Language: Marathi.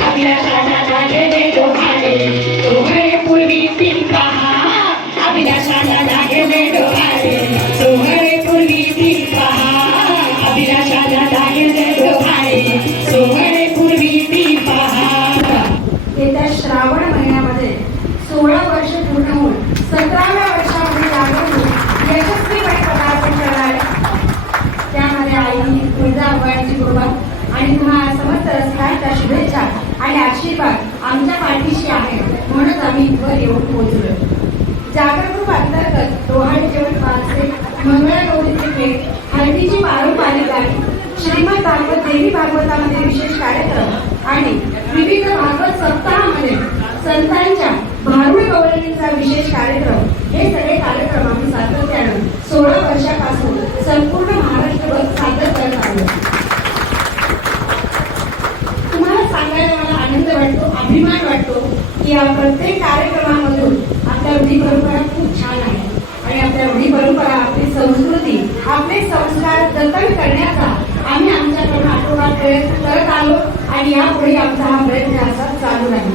अभिलाषाला लागले डोहाळे सोहळे पूर्वी डोहाळे पूर्वी तीन डोहाळे पूर्वी येत्या श्रावण महिन्यामध्ये सोळा वर्ष पूर्ण होऊन सतराव्या वर्षामध्ये लागून यशस्वीपणे पदार्पण करणार त्यामध्ये आई तुळजा कृपा आणि तुम्हा समस्त आमच्या पाठीशी आहे. म्हणून आम्ही इथवर येऊन पोहोचलो जागरूक अंतर्गत डोहाळे जेवण पाचसे मंगळागौरीचे भेट हळदीची पारंपरिक गाणी श्रीमद भागवत देवी भागवतामध्ये विशेष कार्यक्रम आणि विविध भागवत सप्ताहामध्ये संत भारुड गौरणीचा विशेष कार्यक्रम हे सगळे कार्यक्रम आम्ही सातत्यानं सोळा वर्षापासून संपूर्ण महाराष्ट्रभर सादर करत आलो तुम्हाला सांगायला मला आनंद वाटतो अभिमान वाटतो की या प्रत्येक कार्यक्रमामधून आपल्या रूढी परंपरा खूप छान आहे. आणि आपल्या रूढी परंपरा आपली संस्कृती आपले संस्कार जतन करण्याचा आम्ही आमच्याकडून आठवडा प्रयत्न करत आलो आणि यापुढे आमचा हा प्रयत्न असा चालू राहील.